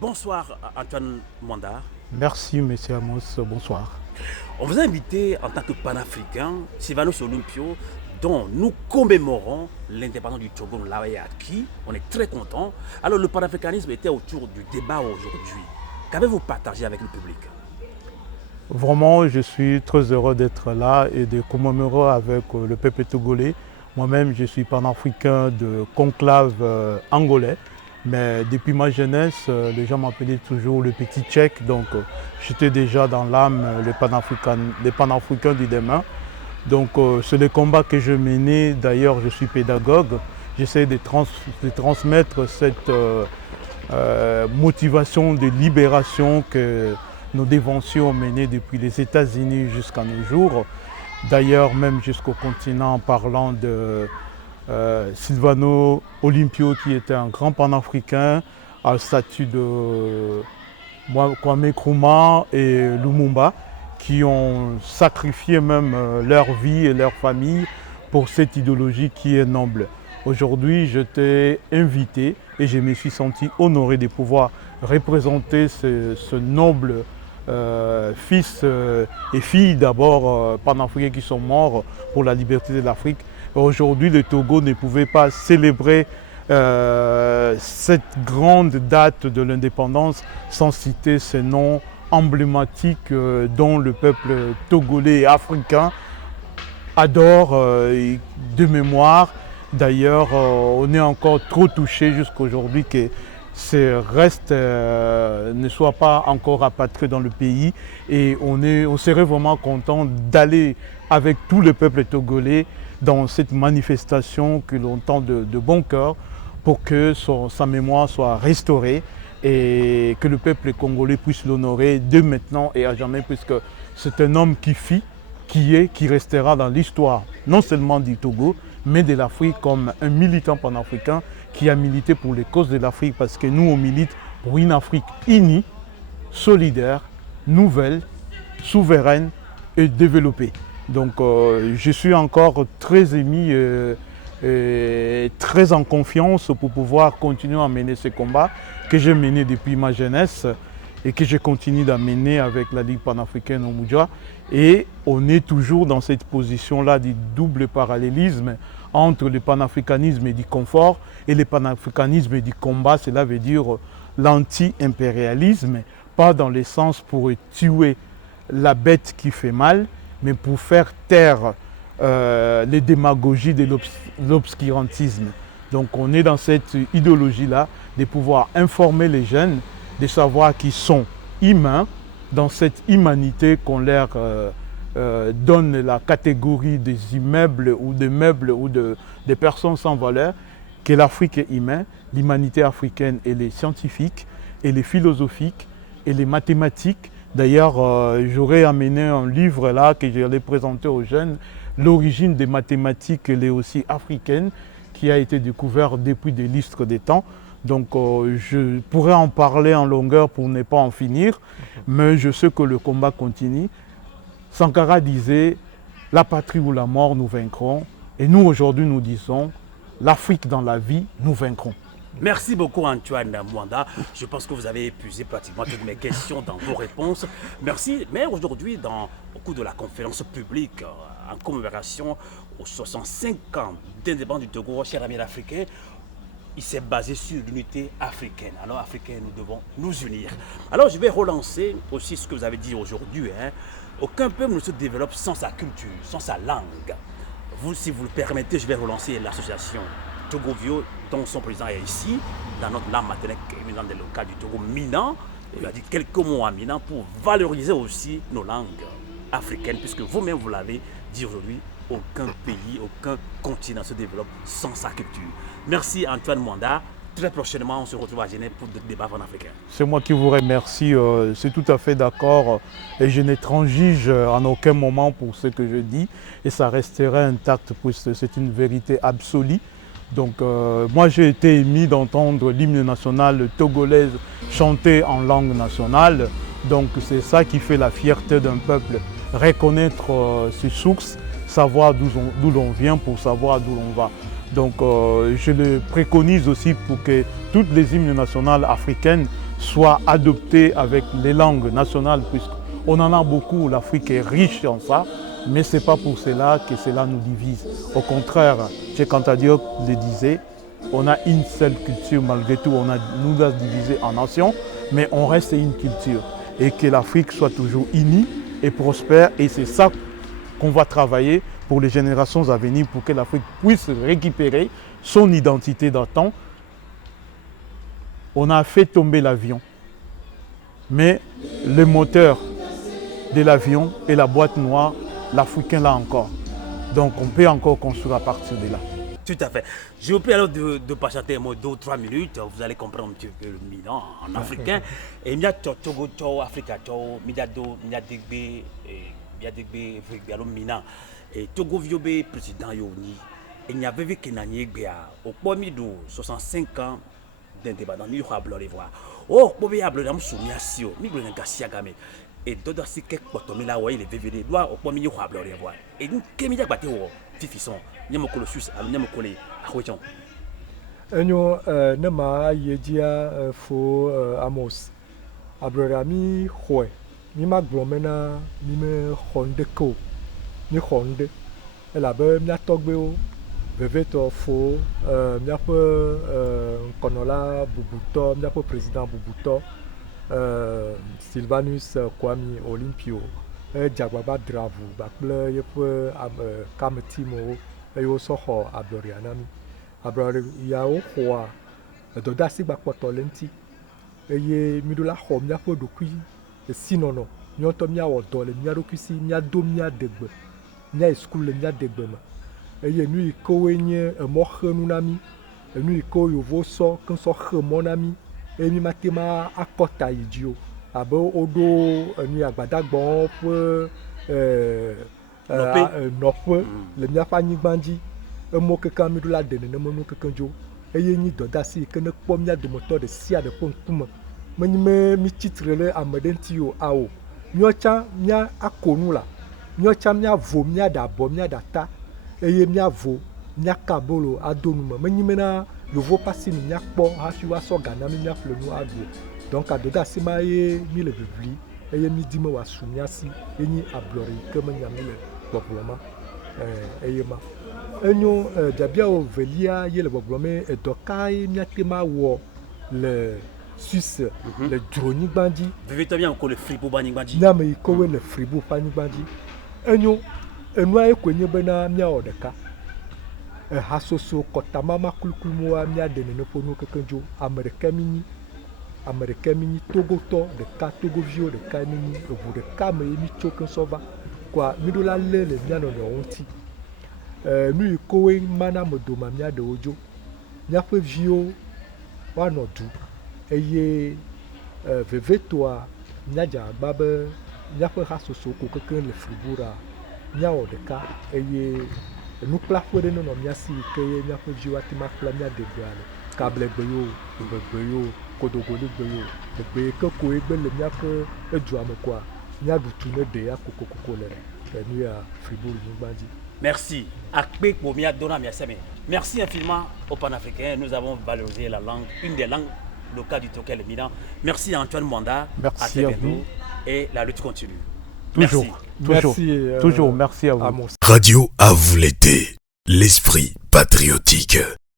Bonsoir Antoine Mwanda. Merci, Monsieur Amos. Bonsoir. On vous a invité en tant que panafricain, Sylvanus Olympio, dont nous commémorons l'indépendance du Togo acquis. On est très content. Alors le panafricanisme était autour du débat aujourd'hui. Qu'avez-vous partagé avec le public? Vraiment, je suis très heureux d'être là et de commémorer avec le peuple togolais. Moi-même, je suis panafricain de conclave angolais. Mais depuis ma jeunesse, les gens m'appelaient toujours le petit tchèque. Donc, j'étais déjà dans l'âme les panafricains du demain. Donc, c'est le combat que je menais. D'ailleurs, je suis pédagogue. J'essaie de transmettre cette motivation de libération que nos déventions ont menées depuis les États-Unis jusqu'à nos jours. D'ailleurs, même jusqu'au continent, en parlant de Sylvano Olympio, qui était un grand panafricain, à le statut de Kwame Nkrumah et Lumumba, qui ont sacrifié même leur vie et leur famille pour cette idéologie qui est noble. Aujourd'hui, je t'ai invité et je me suis senti honoré de pouvoir représenter ce noble fils et filles d'abord panafricains qui sont morts pour la liberté de l'Afrique. Aujourd'hui, le Togo ne pouvait pas célébrer cette grande date de l'indépendance sans citer ces noms emblématiques dont le peuple togolais et africain adore de mémoire. D'ailleurs, on est encore trop touché jusqu'aujourd'hui que ces restes ne soient pas encore rapatriés dans le pays. Et on serait vraiment content d'aller avec tout le peuple togolais dans cette manifestation que l'on tend de bon cœur pour que sa mémoire soit restaurée et que le peuple congolais puisse l'honorer de maintenant et à jamais, puisque c'est un homme qui fit, qui restera dans l'histoire non seulement du Togo, mais de l'Afrique comme un militant panafricain qui a milité pour les causes de l'Afrique, parce que nous, on milite pour une Afrique unie, solidaire, nouvelle, souveraine et développée. Donc je suis encore très ému et très en confiance pour pouvoir continuer à mener ce combat que j'ai mené depuis ma jeunesse et que je continue d'à mener avec la Ligue panafricaine au Moudja. Et on est toujours dans cette position-là du double parallélisme entre le panafricanisme et du confort et le panafricanisme et du combat. Cela veut dire l'anti-impérialisme, pas dans le sens pour tuer la bête qui fait mal, mais pour faire taire les démagogies de l'obscurantisme. Donc on est dans cette idéologie-là de pouvoir informer les jeunes, de savoir qu'ils sont humains, dans cette humanité qu'on leur donne la catégorie des immeubles ou des meubles ou des personnes sans valeur, que l'Afrique est humaine, l'humanité africaine elle est scientifique, elle est philosophique, elle est mathématique. D'ailleurs, j'aurais amené un livre là que j'allais présenter aux jeunes, l'origine des mathématiques, elle est aussi africaine, qui a été découverte depuis des lustres des temps. Donc je pourrais en parler en longueur pour ne pas en finir, mais je sais que le combat continue. Sankara disait, la patrie ou la mort, nous vaincrons. Et nous, aujourd'hui, nous disons, l'Afrique dans la vie, nous vaincrons. Merci beaucoup Antoine Mwanda. Je pense que vous avez épuisé pratiquement toutes mes questions dans vos réponses. Merci. Mais aujourd'hui, au cours de la conférence publique en commémoration aux 65 ans d'indépendance du Togo, cher ami africain, il s'est basé sur l'unité africaine. Alors, Africains, nous devons nous unir. Alors, je vais relancer aussi ce que vous avez dit aujourd'hui. Aucun peuple ne se développe sans sa culture, sans sa langue. Vous, si vous le permettez, je vais relancer l'association Togovio, dont son président est ici, dans notre langue maternelle, dans le local du Togo, Minan. Il a dit quelques mots à Minan pour valoriser aussi nos langues africaines, puisque vous-même, vous l'avez dit aujourd'hui, aucun pays, aucun continent se développe sans sa culture. Merci Antoine Mwanda. Très prochainement, on se retrouve à Genève pour d'autres débats panafricains. C'est moi qui vous remercie, c'est tout à fait d'accord et je ne transige en aucun moment pour ce que je dis et ça resterait intact puisque c'est une vérité absolue. Donc moi j'ai été ému d'entendre l'hymne national togolais chanté en langue nationale, donc c'est ça qui fait la fierté d'un peuple, reconnaître ses sources, savoir d'où l'on vient pour savoir d'où l'on va. Donc je le préconise aussi pour que toutes les hymnes nationales africaines soit adopté avec les langues nationales, puisqu'on en a beaucoup, l'Afrique est riche en ça, mais ce n'est pas pour cela que cela nous divise. Au contraire, Cheikh Anta Diop le disait, on a une seule culture malgré tout, nous a divisés en nations, mais on reste une culture. Et que l'Afrique soit toujours unie et prospère, et c'est ça qu'on va travailler pour les générations à venir, pour que l'Afrique puisse récupérer son identité d'antan. On a fait tomber l'avion, mais le moteur de l'avion et la boîte noire, l'Africain l'a encore. Donc on peut encore construire à partir de là. Tout à fait. Je vous prie alors de patienter un mot 2 ou 3 minutes, vous allez comprendre un petit peu le Milan en africain. Et il y a Togo, Africa, Midado, Miadegbe, Miadegbe, Mina. Et Togo Viobe, président Yoni. Et il y avait vu qu'il y a au premier de 65 ans d'indépendance, il y a bleu voir. Oh, il y a bleu d'âme soumis à Sio, il y a Gassia Game. Et d'autres si quelques potomés là où il est VVD, doit au premier de bleu voir. Et nous, qu'est-ce qu'il y a battu au Fifison? Nyamokolo Suisse, Nyamokole, Ahuejon. Enyo nema yedia fo Amos. Abrami hoe. Ni maglomena ni me honde ko. Ni honde. Elabe mia togbeo. Veveto fo mia pe konola Bubuto, mia pe président Bubuto. Sylvanus Kwame Olympio. Jagwaba Dravu bakple yepe kametimo. Eyo soho ablorianami abloriawo hoa dodasi gbakpoto lenti eye midula ho mia po dokui sinono nyoto mia wodo le mia dokusi mia do mia degbe mia school le mia degbe ma eye nu iko enye mo khenu nami nu iko yovo so kan so khmonami emi matema akota idio abo odo nu agbadagbon po nɔƒe le míaƒe anyigba emo keke mi ɖo la ɖe nenema nu keke dzo eye nyi dɔdeasi ke ne kpɔ mía dometɔ ɖe sia ɖe ƒe ŋkume menyi me mi tsitre ɖe ame ɖe ŋuti o awo míawo tsã mía ako nu la míawo tsã míavo mía ɖe abɔ mía ɖe ata eye míavo mía ka abolo ado nu me menyi me na yovo pasi nu mía kpɔ hafi woasɔ ga na mi míaƒle nu aɖu donc dɔdeasi ma ye mi le ʋiʋli eye mi di me wòasu mía si enyi ablɔri ke menya mi le gbɔgblɔma eye ma enyo biabiawo velia ye le gbɔgblɔme edɔ kae míatema wɔ le Suisse le dzronyigba dzi vevitɔ mía ko le Fribourg anyigba dzi míame yi kowe le Fribourg ƒe anyigba dzi enyo enua ye koe nye bena míawɔ ɖeka hasoso kɔtamama kulukulumoa míaɖe nene ƒe nuwo keke dzo ame ɖeka mi nyi togotɔ ɖeka togoviwo ɖeka mi nyi eʋu ɖeka me ye mi tso keŋ va kwa mi ɖo la lé le mía nɔnɔewo ŋuti nu yi kowe mana me doma mía ɖewo dzo míaƒe viwo woanɔ du eye vevetoa míadze agba be míaƒe hasoso ko kekeŋ le Fribourg míawɔ ɖeka eye nukplaƒe ɖe nenɔ mía si ke ye míaƒe viwo ate ma kpla mía de gbea le kablegbe yo gbegbe yo kodogoligbe yo egbe ke koe gbe le míaƒe edua me koa míaɖu tu ne ɖe ya kokokoko le nu ya Fribourg nyigba dzi. Merci. Akpe pour mia dona mia seme. Merci infiniment aux panafricains. Nous avons valorisé la langue, une des langues locales du Tokel Milan. Merci à Antoine Mwanda. Merci à vous. Et la lutte continue. Toujours, merci. Toujours, merci à vous. Radio à vous l'été, l'esprit patriotique.